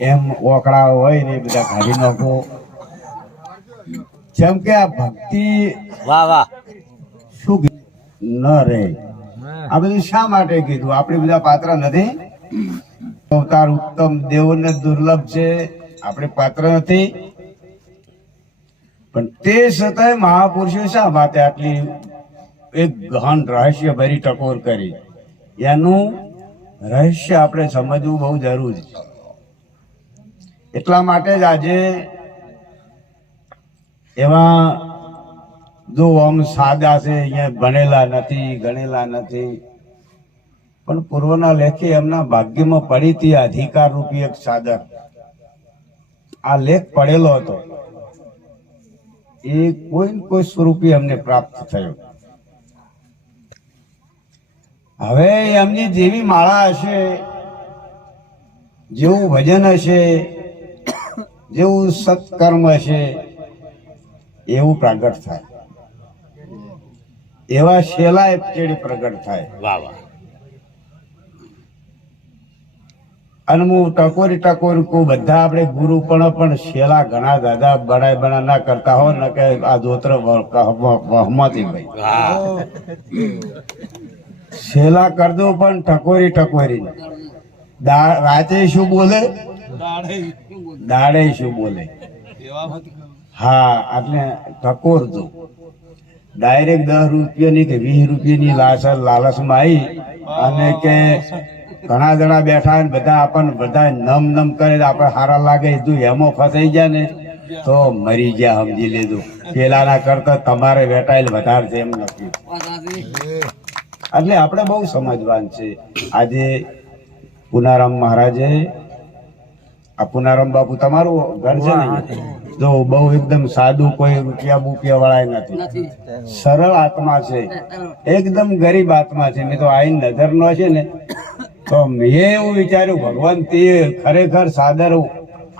એમ ઓકળા હોય ને બધા કાઢી નાખો. જેમ કે આ ભક્તિ વાહ વાહ. શું ન રે. આ બધું શા માટે કીધું? આપણે બધા પાત્ર નથી. અવતાર ઉત્તમ દેવોને દુર્લભ છે. આપણે પાત્ર નથી. પણ તે છતાંય મહાપુરુષે શા માટે આટલી એક ગહન રહસ્ય ભરી ટકોર કરી? એનું રહસ્ય આપણે સમજવું બહુ જરૂરી છે. એટલા માટે જ આજે એવા જો આમ સાદા છે, અહીંયા ભણેલા નથી, ગણેલા નથી. પણ પૂર્વના લેખે એમના ભાગ્યમાં પડી હતી અધિકાર રૂપી એક સાદર આ લેખ પડેલો હતો. એ કોઈ ને કોઈ સ્વરૂપે અમને પ્રાપ્ત થયો. હવે એમની જેવી માળા હશે, જેવું ભજન હશે જેવું સત્કર્મ હશે એવું પ્રગટ થાય. એવા શેલા એપચેડી પ્રગટ થાય. વાહ વાહ. અને હું ટકોરી ટકોરી કહું બધા આપણે ગુરુ પણ પણ શેલા ઘણા દાદા બનાય બના ના કરતા હો ને કે આ ધોત્ર વહમતી ભાઈ. શેલા કર પણ ટકોરી ટકોરી રાતે શું બોલે? દાડે શું બોલે? હા એટલે ટકોર દો ડાયરેક્ટ દસ રૂપિયાની કે વીસ રૂપિયાની લાશ લાલચમાં આવી અને કે ઘણા જણા બેઠા ને બધા આપણને બધા નમ નમ કરે આપણે સારા લાગે. તું એમાં ફસાઈ જાય ને તો મરી ગયા સમજી લીધું પેલાના કરતા તમારે વેટાયેલ વધારે છે એમ નથી. એટલે આપણે બહુ સમજવાન છે. આજે પુનારામ મહારાજે આ પુનારામ બાપુ તમારું ઘર છે. ને જો બહુ એકદમ સાદું કોઈ રૂપિયા બુપિયા વાળા નથી. સરળ આત્મા છે. એકદમ ગરીબ આત્મા છે. મેં તો આઈ નજર નો છે ને તો મેં એવું વિચાર્યું ભગવાન તે ખરેખર સાદર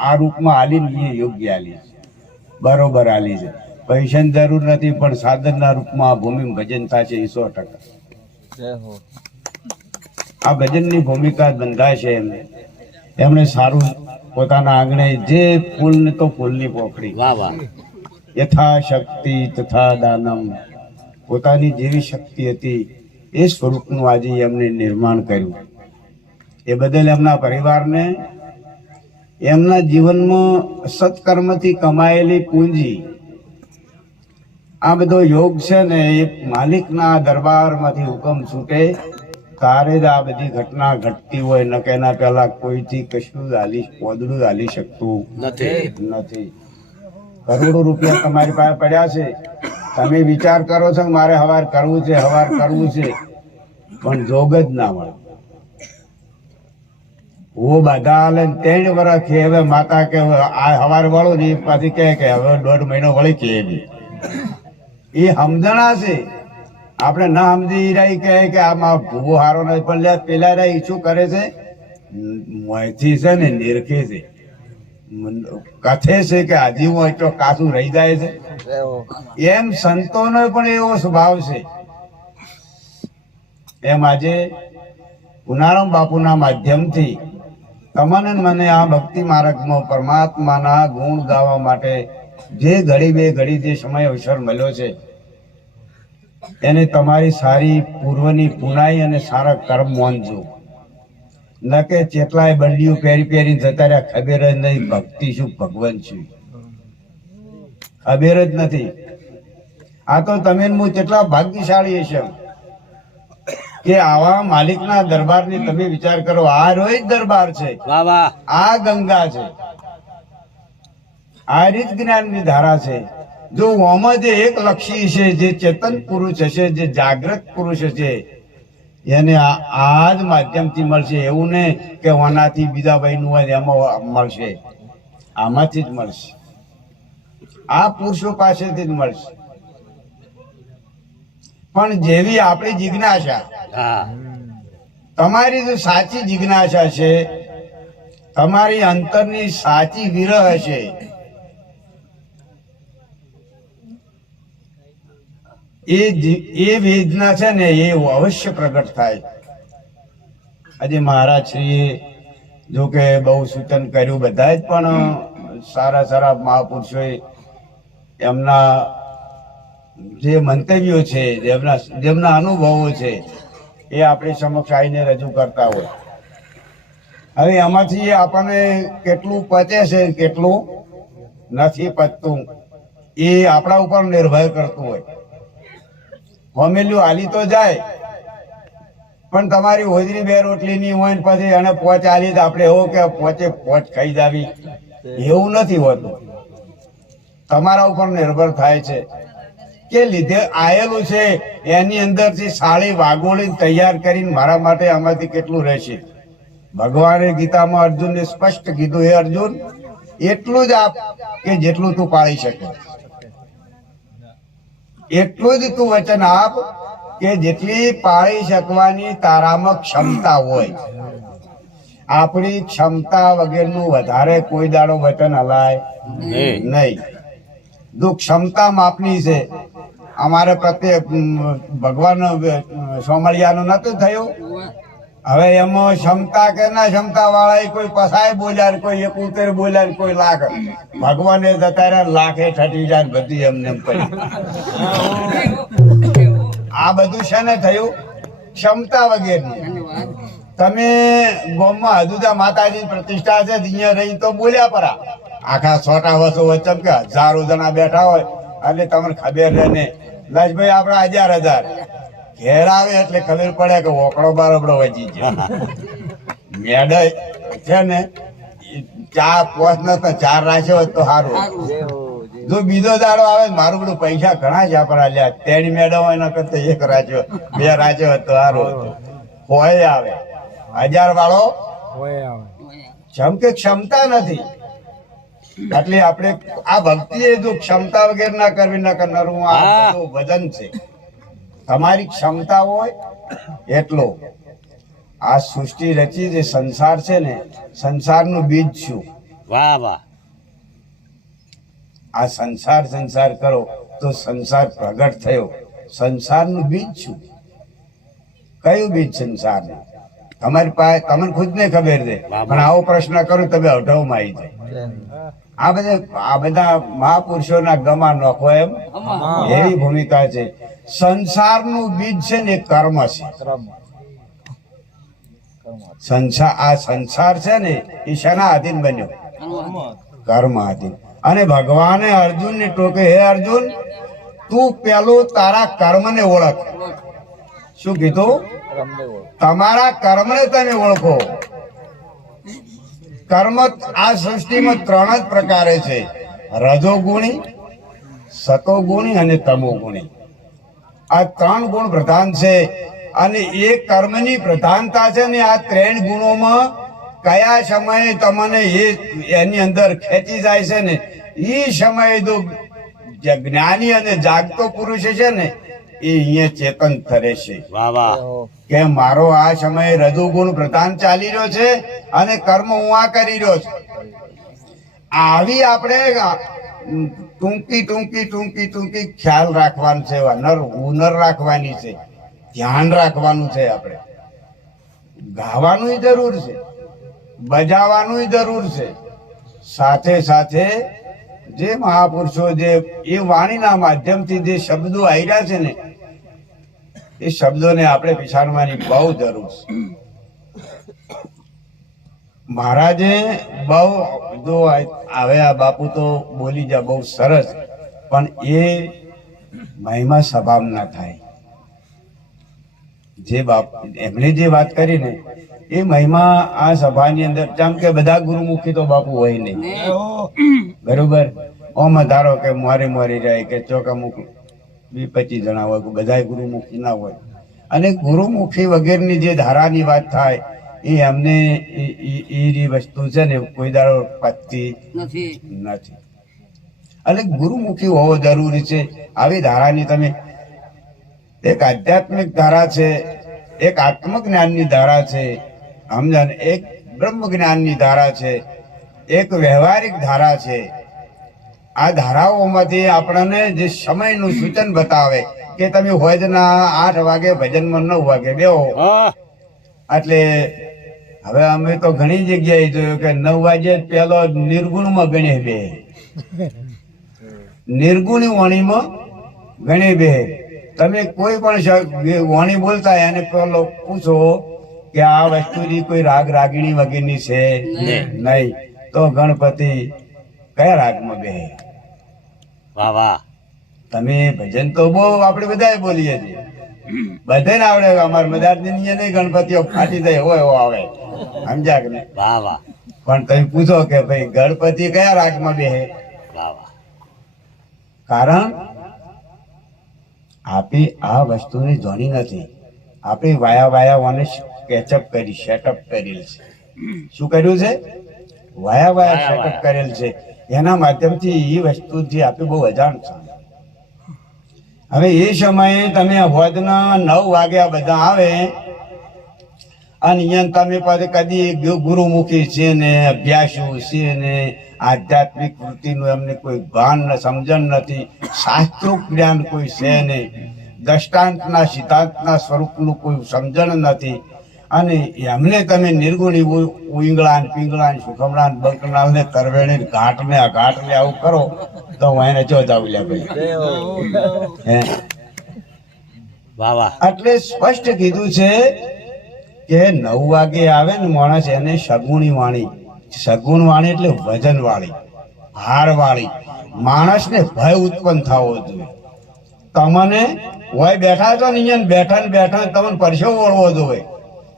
આ રૂપમાં આલીને એ યોગ્ય આલી છે. બરોબર આલી છે. પૈસાની જરૂર નથી પણ સાદરના રૂપમાં આ ભૂમિ ભજન થશે એ સો ટકા. આ ભજનની ભૂમિકા બંધાશે એમને. એમણે સારું પોતાના આંગણે જે ફૂલ ને તો ફૂલની પોખડી વાહ વાહ. યથાશક્તિ તથા દાનમ. પોતાની જેવી શક્તિ હતી એ સ્વરૂપનું આજે એમને નિર્માણ કર્યું. એ બદલ એમના પરિવારને એમના જીવનમાં સત્કર્મથી કમાયેલી પૂંજી આ બધો યોગ છે ને એ માલિકના દરબારમાંથી હુકમ છૂટે તારે જ આ બધી ઘટના ઘટતી હોય ન કે એના પહેલા કોઈથી કશું જ હાલી પોદડું જ હાલી શકતું નથી. નથી. કરોડો રૂપિયા તમારી પાસે પડ્યા છે. તમે વિચાર કરો છો મારે હવાર કરવું છે હવાર કરવું છે પણ જોગ જ ના મળે. ઓ બધા હાલે ત્રણ વર્ષ કે હવે માતા કે આ હવાર વાળો ને એ પાછી કહે કે હવે દોઢ મહિનો વળી કે એ સમજણા છે. આપણે ના સમજી રહી કહે કે આમાં ભૂવો હારો નથી પણ લે, પેલા રહી શું કરે છે? મોંથી છે ને નિરખે છે. કથે છે કે હજી હું એટલો કાચું રહી જાય છે. એમ સંતોનો પણ એવો સ્વભાવ છે. એમ આજે પુનારામ બાપુના માધ્યમથી તમને મને આ ભક્તિ માર્ગમાં પરમાત્માના ગુણ ગાવા માટે જે ઘડી બે ઘડી જે સમય અવસર મળ્યો છે એને તમારી સારી પૂર્વની પુનાઈ અને સારા કર્મ માનજો ન કે ચેટલાય બંડીઓ પહેરી પહેરી જતા રહ્યા ખબર જ નહીં ભક્તિ શું ભગવાન શું. ખબર જ નથી. આ તો તમે હું કેટલા ભાગ્યશાળી હશે કે આવા માલિકના દરબારની તમે વિચાર કરો આ રોજ દરબાર છે. આ ગંગા છે. આ રીત જ્ઞાનની ધારા છે. જો ઓમાં જે એક લક્ષી છે જે ચેતન પુરુષ હશે જે જાગ્રત પુરુષ હશે એને આ જ માધ્યમથી મળશે. એવું ને કે ઓનાથી બીજા ભાઈનું હોય એમાં મળશે. આમાંથી જ મળશે. આ પુરુષો પાસેથી જ મળશે. પણ જેવી આપણી જિજ્ઞાસા હા. તમારી જે સાચી જિજ્ઞાસા છે તમારી અંતરની સાચી વિરહ છે એ એ વેદના છે ને, એ અવશ્ય પ્રગટ થાય. આજે મહારાજ શ્રીએ જો કે બહુ સૂચન કર્યું બધા જ, પણ સારા સારા મહાપુરુષોએ એમના જે મંતવ્યો છે, જેમના જેમના અનુભવો છે, એ આપણી સમક્ષ આવીને રજૂ કરતા હોય. હવે એમાંથી આપણને કેટલું પચે છે, કેટલું નથી પચતું, એ આપણા ઉપર નિર્ભર કરતું હોય. હોમેલ્યું હાલી તો જાય. પણ તમારી હોજરી બે રોટલીની હોય પછી એને પોચ હાલી તો આપણે એવું કે પોચે પોચ ખાઈ જાવી. એવું નથી હોતું. તમારા ઉપર નિર્ભર થાય છે. કે લીધે આયેલું છે, એની અંદરથી સાળી વાગોળી તૈયાર કરીને મારા માટે આમાંથી કેટલું રહેશે? ભગવાને ગીતામાં અર્જુનને સ્પષ્ટ કીધું, હે અર્જુન, એટલું જ આપ કે જેટલું તું પાળી શકે. એટલું જ તું વચન આપ કે જેટલી પાળી શકવાની તારામાં ક્ષમતા હોય. આપણી ક્ષમતા વગેરેનું વધારે કોઈ દાડો વચન હલાય નહીં. જો ક્ષમતા માપની છે. અમારે પ્રત્યે ભગવાન સોમળિયાનું નતું થયું? હવે એમાં ક્ષમતા કે ના ક્ષમતા વાળા કોઈ પસાય બોલ્યા કોઈ એક ઉતેર બોલ્યા કોઈ લાખ. ભગવાને રહ્યા લાખે ઠટી જાય બધી એમને આ બધું છે ને થયું? ક્ષમતા વગેરે તમે ગોમમાં હજુદા માતાજી પ્રતિષ્ઠા છે અહીંયા રહી તો બોલ્યા પરા. આખા છોટા વર્ષો વચ્ચે કે હજારો જણા બેઠા હોય એટલે તમને ખબર રહે ને. લજભાઈ આપડા હજાર હજાર. ઘેર આવે એટલે ખબર પડે કે ઓકડો બારોબડો વચી ગયો. મેડે છે ને ચાર ચા પોચ ન તો ચાર રાખ્યો હોય તો સારું જો બીજો દાડો આવે મારું બધું પૈસા ઘણા છે આપણા લ્યા. તેની મેડમ એના કરતા એક રાખ્યો બે રાખ્યો હોત તો સારું હતું. હોય આવે. હજાર વાળો જેમ કે ક્ષમતા નથી. એટલે આપણે આ ભક્તિ એ જો ક્ષમતા વગેરે ના કરવી ના કરનારું આ ભજન છે. તમારી ક્ષમતા હોય એટલો. આ સૃષ્ટિ રચી જે સંસાર છે ને સંસારનું બીજ છું. વાહ વાહ. આ સંસાર સંસાર કરો તો સંસાર પ્રગટ થયો. સંસારનું બીજ છું. કયું બીજ સંસારનું? તમારી પાસે તમને ખુદને ખબર છે. પણ આવો પ્રશ્ન કરો તમે અઢાવમાં આવી જાય આ બધા આ બધા મહાપુરુષોના ગમા નોખો એમ. એવી ભૂમિકા છે. સંસારનું બીજ છે ને કર્મ છે. સંસાર, આ સંસાર છે ને એ શેના આધીન બન્યો? કર્મ આધીન. અને ભગવાને અર્જુન ને ટોકે, હે અર્જુન, તું પેલું તારા કર્મને ઓળખ. શું કીધું? તમારા કર્મને તમે ઓળખો. કર્મ આ સૃષ્ટિમાં ત્રણ જ પ્રકારે છે. રજોગુણી, સતોગુણી અને તમોગુણી. આ ત્રણ ગુણ પ્રધાન છે. અને એ કર્મની પ્રધાનતા છે ને આ ત્રણ ગુણોમાં કયા સમયે તમને એ એની અંદર ખેંચી જાય છે ને એ સમયે તો જ્ઞાની અને જાગતો પુરુષ છે ને એ અહીંયા ચેતન થરે છે. વાહ વાહ. કે મારો આ સમયે રજોગુણ પ્રધાન ચાલી રહ્યો છે અને કર્મ હું આ કરી રહ્યો છું. આવી આપણે ટૂંકી ટૂંકી ટૂંકી ટૂંકી ખ્યાલ રાખવાનું છે નર હુનર રાખવાની છે, ધ્યાન રાખવાનું છે આપણે. ગાવાનું જરૂર છે, બજાવવાનું જરૂર છે. સાથે સાથે જે મહાપુરુષો જે, એ વાણીના માધ્યમથી જે શબ્દો આવ્યા છે ને, એ શબ્દોને આપણે પછાડવાની બહુ જરૂર છે. મહારાજે બહુ જો આવે આ બાપુ તો બોલી જા, બહુ સરસ. પણ એ મહિમા સભામ ના થાય. જે બાપ એમણે જે વાત કરી ને, એ મહિમા આ સભાની અંદર, જેમ કે બધા ગુરુમુખી તો બાપુ હોય નહીં. બરોબર? ઓમ ધારો કે મોરી મોરી જાય કે ચોકા મુખ બી પચીસ જણા હોય બધા ગુરુમુખી ના હોય. અને ગુરુમુખી વગેરેની જે ધારાની વાત થાય એ અમને એ- જે વસ્તુ છે ને કોઈ દાડો પતતી નથી. એટલે ગુરુમુખી હોવો જરૂરી છે. આવી ધારાની તમે એક આધ્યાત્મિક ધારા છે એક આત્મજ્ઞાનની ધારા છે સમજાને એક બ્રહ્મ જ્ઞાનની ધારા છે એક વ્યવહારિક ધારા છે. આ ધારાઓમાંથી આપણને જે સમયનું સૂચન બતાવે કે તમે હોજના આઠ વાગે ભજનમાં નવ વાગે બેહો. એટલે હવે અમે તો ઘણી જગ્યાએ જોયું કે નવ વાગે પેલો નિર્ગુણમાં ગણે બે. નિર્ગુણી વાણીમાં ગણે બે. તમે કોઈ પણ વાણી બોલતા એને પેલો પૂછો કે આ વસ્તુની કોઈ રાગ રાગીણી વગેરેની છે? નહીં. તો ગણપતિ કયા રાગમાં બે? વાહ વાહ. તમે ભજન તો બહુ આપણે બધાય બોલીએ છીએ. બધાને આવડે અમારે મદારની નહીં ગણપતિઓ ફાટી જાય હોય એવો આવે. સમજ્યા કે નહીં? વાહ વાહ. પણ તમે પૂછો કે ભાઈ ગણપતિ કયા રાગમાં બેહે વાહ વાહ. કારણ આપે આ વસ્તુને જોણી નથી. આપણે વાયા વાયાઓને કેચઅપ કરી સેટઅપ કરેલ છે. શું કર્યું છે? વાયા વાયા વાયા સેટઅપ કરેલ છે. એના માધ્યમથી એ વસ્તુ જે આપણે બહુ અજાણ છે. હવે એ સમયે તમે હોદના નવ વાગ્યા બધા આવે અને અહીંયા તમે પાસે કદી ગુરુમુખી છે ને અભ્યાસુ છે ને આધ્યાત્મિક વૃત્તિનું એમને કોઈ ભાન ને સમજણ નથી શાસ્ત્રોક જ્ઞાન કોઈ છે નહીં દ્રષ્ટાંતના સિદ્ધાંતના સ્વરૂપનું કોઈ સમજણ નથી. અને એમને તમે નિર્ગુણી ઉઈંગળાન પિંગળાન સુખમણાન બંકણાલ ને તરવેણી ને ઘાટ ને આ ઘાટ ને આવું કરો તો હું એને જો જાવ લે ભાઈ. એટલે સ્પષ્ટ કીધું છે કે નવ વાગે આવે ને માણસ એને સગુણી વાણી સગુણ વાણી એટલે વજન વાળી હાર વાળી માણસને ભય ઉત્પન્ન થવો જોઈએ. તમને હોય બેઠા છો ને અહીંયા બેઠા ને બેઠા તમને પરસો વળવો જોઈએ.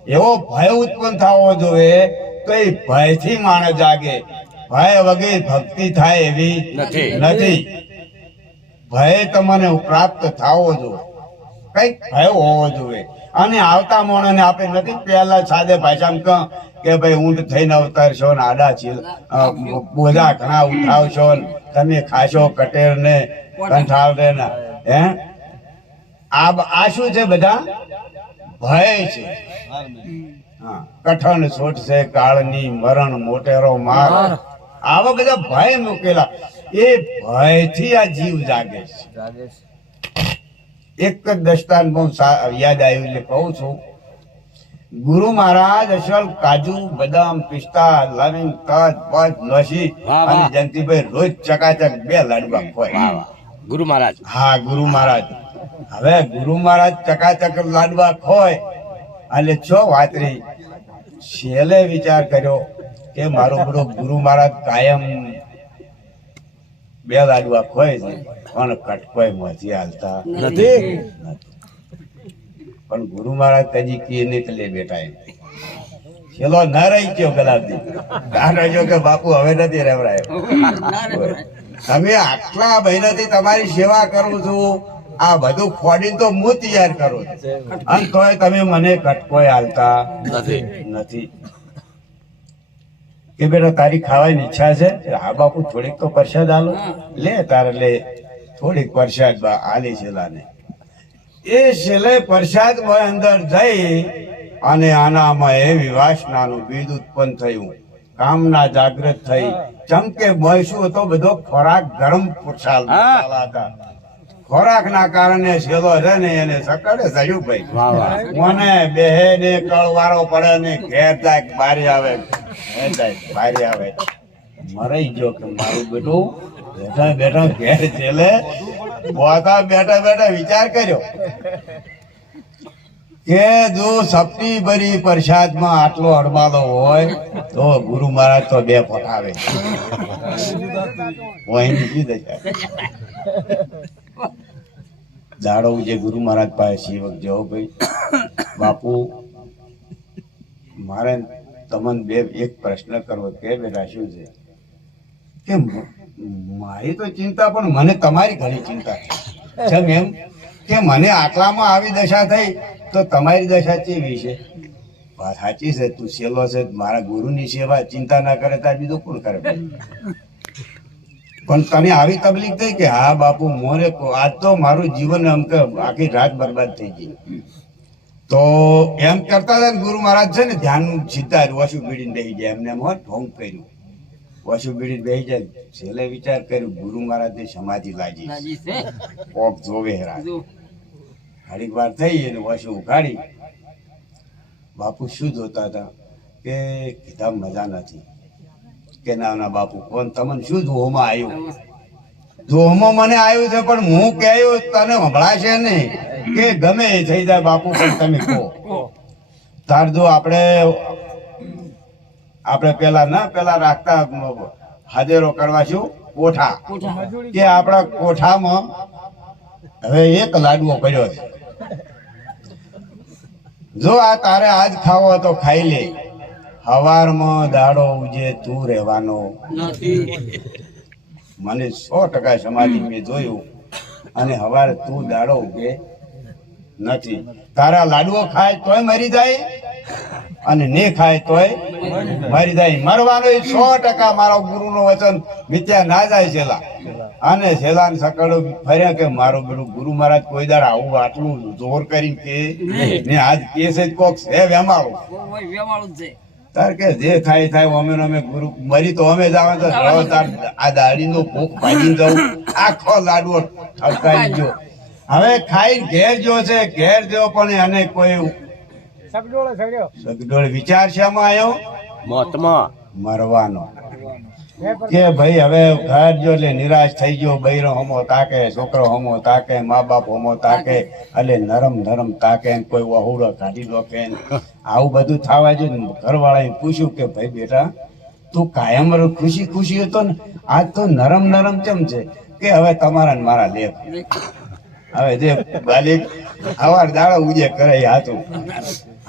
એવો ભય ઉત્પન્ન થવો જોઈએ તો એ ભયથી માણસ જાગે. ભય વગેરે ભક્તિ થાય એવી નથી. નથી. ભય તમને પ્રાપ્ત થવો જોઈએ. કંઈક ભય હોવો જોઈએ. અને આવતા મોણને આપણે નથી પહેલા સાદે ભાષામાં કહો કે ભાઈ ઊંટ થઈને અવતરશો ને આડા છે બોધા ઘણા ઉઠાવશો ને તમે ખાશો કટેર ને કંઠાળ ને હે? આ આ શું છે બધા? ભય છે. હા કઠણ છોટ છે કાળની મરણ મોટેરો માર. આવા બધા ભય મૂકેલા. એ ભયથી આ જીવ જાગે છે. એક જ દસ્તાન બહુ યાદ આવ્યું એટલે કહું છું. ગુરુ મહારાજ અસલ કાજુ બદામ પિસ્તા લવિંગ તજ વાહ, વાહ. અને જયંતિભાઈ રોજ ચકાચક બે લાડવા ખોય. ગુરુ મહારાજ. હા ગુરુ મહારાજ. હવે ગુરુ મહારાજ ચકાચક લાડવા ખોય. એટલે છો વાતરી. છેલ્લે વિચાર કર્યો કે મારો બધો ગુરુ મહારાજ કાયમ બે લાડવા ખોય છે પણ કટકોય મોથી હાલતા નથી. પણ ગુરુ મહારાજ કજી કીએ નહીં તો લે બેઠા એમ. છેલ્લો ન રહી ગયો ગલાબજી ના રહ્યો કે બાપુ હવે નથી રેવરાયો તમે આટલા મહિનાથી તમારી સેવા કરું છું આ બધું ખોડીને તો હું તૈયાર કરું છું. અને તોય તમે મને કટકોય હાલતા નથી. નથી. કે બેટા તારી ખાવાની ઈચ્છા છે? હા બાપુ થોડીક તો પ્રસાદ આલો. લે તારે લે થોડીક પ્રસાદ આલી છે લાને એ છેલ્લે પ્રસાદ અંદર જઈ અને આનામાં એવી વાસનાનું બીજ ઉત્પન્ન થયું. કામના જાગૃત થઈ. ચમકે શું હતો બધો ખોરાક ગરમ પુરસાલ હા. હતા. ખોરાક ના કારણે છેલ્લો છે ને એને સકડે થયું ભાઈ. મને બેહે ને કળવારો પડે ને ઘેર જાય બારી આવે. આટલો અડમાલો હોય, તો ગુરુ મહારાજ તો બે દે દાડો જે ગુરુ મહારાજ પાસે શિવક જવો ભાઈ, બાપુ, મારે તમને બે એક પ્રશ્ન કરવો કે બે શું છે? કે મારી તો ચિંતા, પણ મને તમારી ઘણી ચિંતા છે. એમ કે મને આટલામાં આવી દશા થઈ, તો તમારી દશા કેવી છે? સાચી છે, તું સેલો છે, મારા ગુરુની સેવા ચિંતા ના કરે ત્યાં બીજું કોણ કરે? પણ તને આવી તકલીફ થઈ કે, હા બાપુ, મોરે આજ તો મારું જીવન એમ કે, આખી રાત બરબાદ થઈ ગઈ. તો એમ કરતા હતા ગુરુ મહારાજ છે ને ધ્યાન જીતા વસુ બીડીને બેસી જાય. એમને એમ હોત ઢોંગ કર્યું વસુ બીડીને બેસી જાય છેલ્લે વિચાર કર્યું ગુરુ મહારાજની સમાધિ લાગી. પોપ જોવે ઘડીક વાર થઈ અને વસુ ઉઘાડી. બાપુ શું જોતા હતા? કે કીધા મજા નથી. કે ના ના બાપુ કોણ તમને શું જોવામાં આવ્યું? જોવામાં મને આવ્યું છે પણ હું કહ્યું તને સંભળાશે નહીં. કે ગમે એ થઈ જાય બાપુ પણ તમે કહો. તાર જો આપણે આપણે પેલા ના પેલા રાખતા હાજરો કરવા છું કોઠા. કે આપણા કોઠામાં હવે એક લાડવો પડ્યો છે. જો આ તારે આજ ખાવો તો ખાઈ લે. હવારમાં દાડો ઉજે તું રહેવાનો. મને સો ટકા સમાધિ મેં જોયું. અને હવારે તું દાડો ઉગે નથી. તારા લાડવો ખાય તોય મરી જાય અને ને ખાય તોય મરી જાય. મરવાનો સો ટકા મારો ગુરુનો વચન મિત્યા ના જાય છેલા અને છેલ્લા ને સકડો ફર્યા કે મારો પેલું ગુરુ મહારાજ કોઈ દાડ આવું આટલું જોર કરીને કે ને આજ કેસે છે કોક છે વેમાળું. તાર કે જે થાય થાય અમે અમે ગુરુ મરી તો અમે જાવ તો આ દાડી આ દાડીનો ભૂખ ભાગી જવું આખો લાડવો ઠપકાઈ ગયો. હવે ખાઈ ઘેર જો છે ઘેર જો પણ એને કોઈ સગડોળ વિચાર શેમાં આવ્યો મોતમાં. મરવાનો. કે ભાઈ હવે ઘર જો એટલે નિરાશ થઈ ગયો બૈરો હમો તાકે છોકરો હમો તાકે મા બાપ હમો તાકે એટલે નરમ નરમ તાકે કોઈ વહુડો કાઢી લો કે આવું બધું થવા જો ઘરવાળાએ પૂછ્યું કે ભાઈ બેટા તું કાયમ ર- ખુશી ખુશી હતો ને? આજ તો નરમ નરમ કેમ છે? કે હવે તમારા ને મારા લેખ હવે જે માલિક અવાર દાડો ઉજે કરે હતું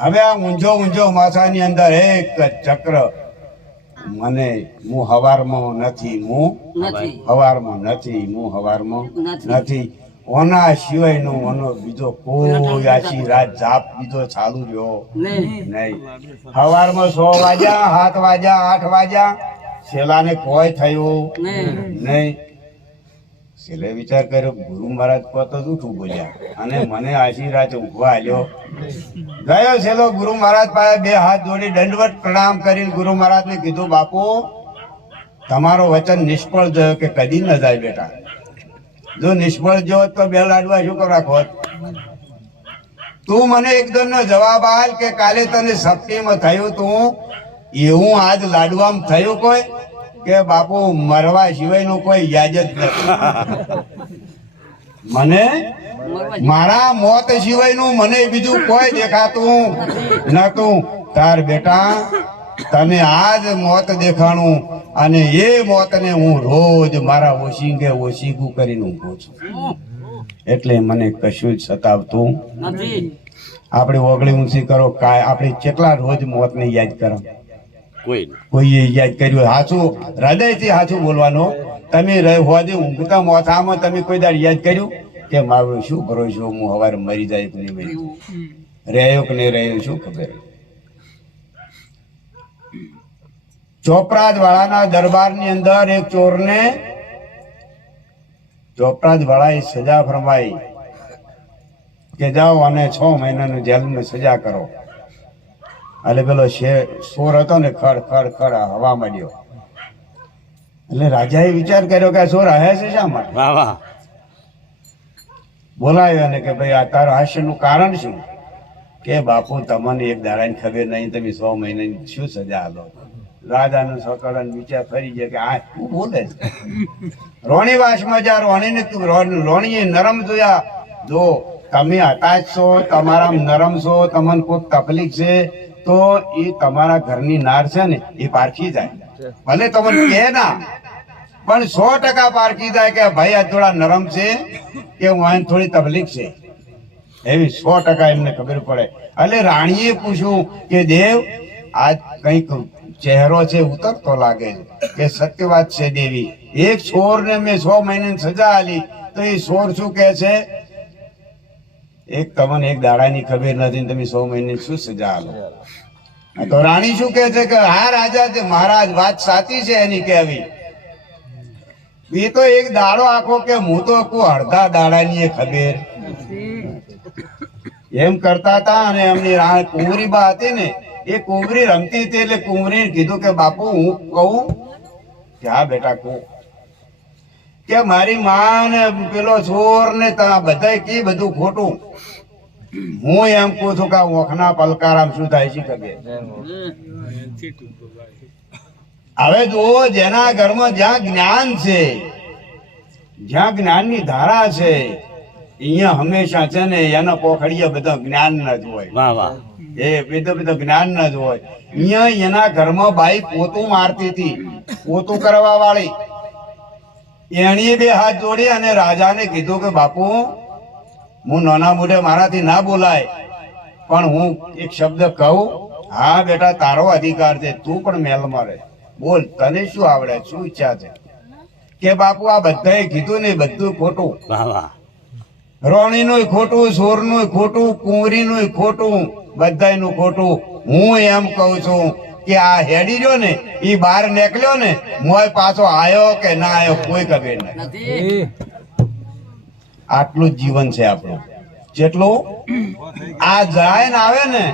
હવે આ ઊંઝો ઊંઝો માથાની અંદર એક જ ચક્ર. મને હું હવારમાં નથી હું હવારમાં નથી હું હવારમાં નથી. ઓના સિવાયનો ઓનો બીજો કોઈ આશી રાત જાપ બીજો ચાલુ રહ્યો નહીં. હવારમાં સો વાગ્યા સાત વાગ્યા આઠ વાગ્યા છેલ્લાને કોઈ થયું નહીં. છેલ્લે વિચાર કર્યો, ગુરુ મહારાજ પોત જ ઉઠું બોલ્યા. અને મને આશીર્વાદ ઉભવા આવ્યો ગયો છેલ્લો ગુરુ મહારાજ પાસે બે હાથ જોડી દંડવત પ્રણામ કરીને ગુરુ મહારાજને કીધું, બાપુ, તમારો વચન નિષ્ફળ ગયો કે કદી ન જાય બેટા? જો નિષ્ફળ જો તો બે લાડવા શું કરવા ખોત તું મને એકદમ નો જવાબ આલ કે કાલે તને સપ્તીમાં થયું તું. એવું આજ લાડવામાં થયું કોઈ? કે બાપુ મરવા સિવાયનું કોઈ યાદ જ નથી. મને મારા મોત સિવાયનું મને બીજું કોઈ દેખાતું નતું. તાર બેટા તને આજ મોત દેખાણું અને એ મોતને હું રોજ મારા ઓશીંગે ઓશીગું કરીને ઊભો છું. એટલે મને કશું જ સતાવતું આપણે ઓગળી ઊંચી કરો કાય આપણે કેટલા રોજ મોતને યાદ કરો કોઈએ યાદ કર્યું હાચું, હૃદયથી હાચું બોલવાનો. તમે હોદે ઊંઘતા મોથામાં તમે કોઈ દાડ યાદ કર્યું? કે મારું શું ભરોસો, હું હવારે મરી જાય કે નહીં મરી રહ્યો કે નહીં રહ્યો, શું ખબર? ચોપરાજ વાળાના દરબારની અંદર એક ચોરને ચોપરાજ વાળાએ સજા ફરમાઈ કે જાઓ અને છ મહિનાની જેલની સજા કરો. એટલે પેલો શે- સોર હતો ને ખડ ખડ ખડ હવા માંડ્યો એટલે રાજાએ વિચાર કર્યો કે સોર હે છે શા માટે? વાહ ને કે ભાઈ આ તારું હાસ્યનું કારણ શું? કે બાપુ તમને એક દાડાની ખબર નહીં તમે સો મહિનાની શું સજા આલો રાજાનું સકળન વિચાર ફરી ગયા કે આ શું બોલે છે? રોણી વાસમાં જા રોણીને રોણીએ નરમ જોયા જો તમે હતા છો તમારા નરમ છો તમને કોઈ તકલીફ છે તો એ તમારા ઘરની નાર છે ને એ પારખી જાય. ભલે તમને કે ના પણ સો ટકા પારખી જાય કે ભાઈ આ થોડા નરમ છે કે વાન થોડી તકલીફ છે. એવી સો ટકા એમને ખબર પડે. એટલે રાણીએ પૂછ્યું કે દેવ આ કંઈક ચહેરો છે ઉતરતો લાગે છે. કે સત્ય વાત છે દેવી. એક ચોર ને મેં સો મહિનાની સજા આલી તો એ સોર શું કે છે? એક તમને એક દાડાની ખબર નથી તમે સો મહિને શું સજા આલો તો રાણી શું કે છે કે, હા રાજા છે મહારાજ, વાત સાચી છે એની કહેવી. એ તો એક દાડો આખો કે, હું તો કોઈ અડધા દાડાની ખબર. એમ કરતા હતા અને એમની રા- કુંવરી બા હતી ને, એ કુંવરી રમતી હતી એટલે કુંવરી કીધું કે, બાપુ, હું કહું કે, હા બેટા, કહું. કે મારી માં ને પેલો ચોર ને બધા કે બધું ખોટું. હું એમ કહું છું કે ઓખના પલકારામ શું થાય છે કે હવે જુઓ જેના ઘરમાં જ્યાં જ્ઞાન છે જ્યાં જ્ઞાનની ધારા છે અહીંયા હંમેશા છે ને એના પોખડીયા બધા જ્ઞાન ન જ હોય. વાહ વાહ. એ બધો બધો જ્ઞાન ન જ હોય. અહીંયા એના ઘરમાં બાઈ પોતું મારતી હતી. પોતું કરવા વાળી. એણીએ બે હાથ જોડી અને રાજાને કીધું કે બાપુ હું નાના મોઢે મારાથી ના બોલાય પણ હું એક શબ્દ કહું. હા બેટા તારો અધિકાર છે તું પણ મેલમાં રહે. બોલ તને શું આવડે શું ઈચ્છા છે? કે બાપુ આ બધાએ કીધું ને બધું ખોટું. રોણીનું ખોટું સોરનું ખોટું કુંવરીનું ખોટું બધાયનું ખોટું. હું એમ કહું છું કે આ હેડી રહ્યો ને એ બહાર નીકળ્યો ને મોય પાછો આવ્યો કે ના આવ્યો કોઈ ખબર નથી. આટલું જીવન છે આપણું. જેટલું આ જાય ને આવે ને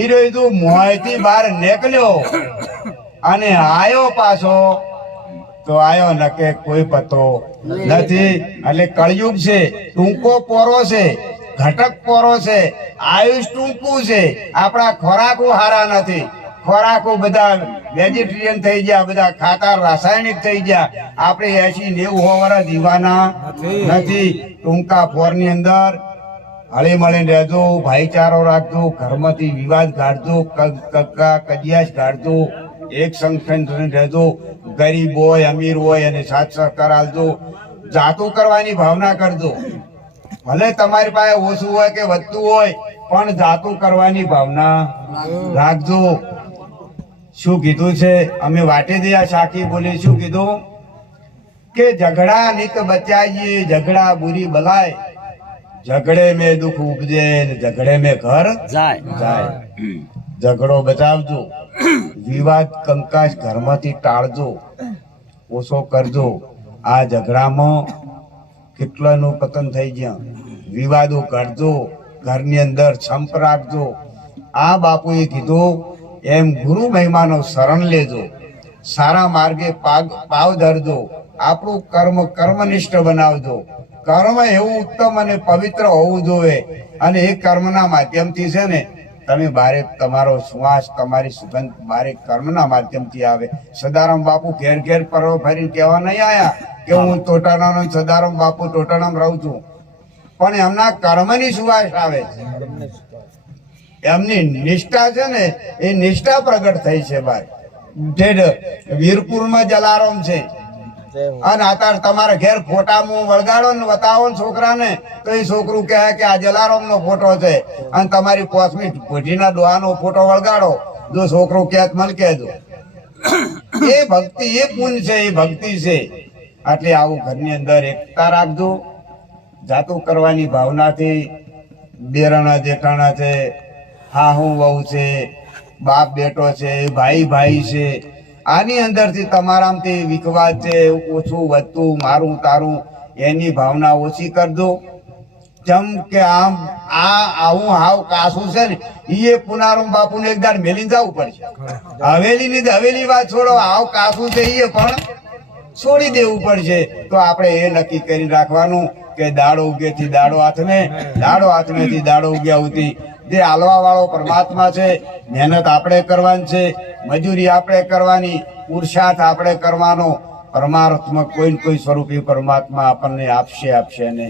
એ રહ્યું તું મોયથી બહાર નીકળ્યો અને આયો પાછો તો આયો નકે કોઈ પતો નથી. એટલે કળયુગ છે ટૂંકો પોરો છે ઘટક પોરો છે આયુષ ટૂંકું છે. આપણા ખોરાકો હારા નથી. ખોરાકો બધા વેજીટેરિયન થઈ ગયા બધા ખાતર રાસાયણિક થઈ ગયા. આપણે એસી નેવું હોવાના વર્ષ જીવાના નથી. ટૂંકા ફોરની અંદર હળી મળીને રહેજો ભાઈચારો રાખજો ઘરમાંથી વિવાદ કાઢજો કક્કા કજિયાશ કાઢજો એક સંગઠન રહેજો. ગરીબ હોય અમીર હોય અને સાથ સહકાર આલજો જાતું કરવાની ભાવના કરજો. ભલે તમારી પાસે ઓછું હોય કે વધતું હોય પણ જાતું કરવાની ભાવના રાખજો. શું કીધું છે? અમે વાટે દયા સાખી બોલી શું કીધું? કે ઝઘડા નિત બચાઈએ ઝઘડા બુરી બલાય. ઝઘડે મેં દુઃખ ઉપજે ને ઝઘડે મેં ઘર જાય. જાય. ઝઘડો બચાવજો. વિવાદ કંકાશ ઘરમાંથી ટાળજો. ઓછો કરજો. આ ઝઘડામાં કેટલાનું પતન થઈ ગયા. વિવાદો કરજો ઘરની અંદર સંપ રાખજો. આ બાપુએ કીધું એમ ગુરુ મહિમાનો શરણ લેજો. સારા માર્ગે પાગ પાવ ધરજો. આપણું કર્મ કર્મનિષ્ઠ બનાવજો. કર્મ એવું ઉત્તમ અને પવિત્ર હોવું જોઈએ. અને એ કર્મના માધ્યમથી છે ને તમે બારે તમારો શ્વાસ તમારી સુગંધ બારે કર્મના માધ્યમથી આવે. સદારામ બાપુ ઘેર ઘેર પર્વ ફરીને કહેવા નહીં આવ્યા કે હું. ટોટાણાનો સદારામ બાપુ ટોટાણામાં રહું છું. પણ એમના કર્મની સુવાસ આવે છે. એમની નિષ્ઠા છે ને એ નિષ્ઠા પ્રગટ થઈ છે ભાઈ. વીરપુરમાં જલારામ છે. અને અત્યારે તમારે ઘેર ફોટામાં વળગાડો ને બતાવો ને છોકરાને તો એ છોકરું કહે કે આ જલારામ નો ફોટો છે. અને તમારી પોસમી ભુજીના ડોહાનો ફોટો વળગાડો. જો છોકરું કહે મને કહેજો. એ ભક્તિ એ પુન છે એ ભક્તિ છે. એટલે આવું ઘરની અંદર એકતા રાખજો. જાતું કરવાની ભાવનાથી બેરાણા જેઠાણા છે હાહુ વહુ છે, બાપ બેટો છે, ભાઈ ભાઈ છે. આની અંદરથી તમારામાંથી વિખવાદ છે ઓછું વધતું, મારું, તારું, એની ભાવના ઓછી કરજો જેમ કે આમ, આ, આવું હાવ કાસું છે ને એ પુનારમ બાપુને એક દાડ મેલીને જવું પડશે. હવેલી ની હવેલી વાત છોડો, હાવ કાસું છે એ પણ. છોડી દેવું પડશે. તો આપણે એ નક્કી કરી રાખવાનું કે દાડો ઉગેથી દાડો હાથમે દાડો હાથમે થી દાડો ઉગ્યા સુધી જે આલવા વાળો પરમાત્મા છે, મહેનત આપણે કરવાની છે, મજૂરી આપણે કરવાની પુરુષાર્થ આપણે કરવાનો, પરમાર્થમાં કોઈ ને કોઈ સ્વરૂપે પરમાત્મા આપણને આપશે આપશે ને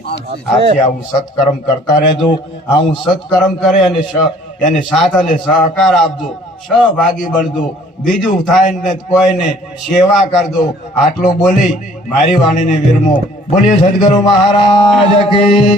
આપશે આવું સત્કર્મ કરતા રહેજો આવું સત્કર્મ કરે અને એને સાથ અને સહકાર આપજો, સહભાગી બનજો. બીજું થાય ને કોઈને સેવા કરજો. આટલું બોલી મારી વાણીને વિરમો. બોલીએ સદગુરુ મહારાજ કી.